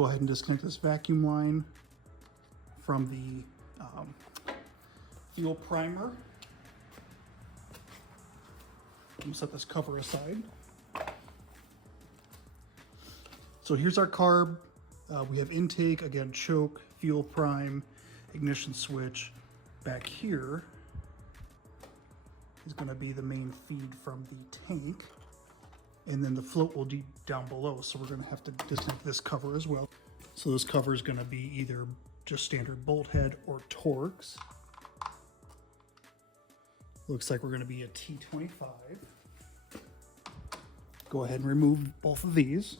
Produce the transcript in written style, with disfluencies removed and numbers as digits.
Go ahead and disconnect this vacuum line from the fuel primer. I'm gonna set this cover aside. So here's our carb. We have intake, again, choke, fuel prime, ignition switch. Back here is gonna be the main feed from the tank. And then the float will be down below. So we're gonna have to disconnect this cover as well. So this cover is gonna be either just standard bolt head or Torx. Looks like we're gonna be a T25. Go ahead and remove both of these.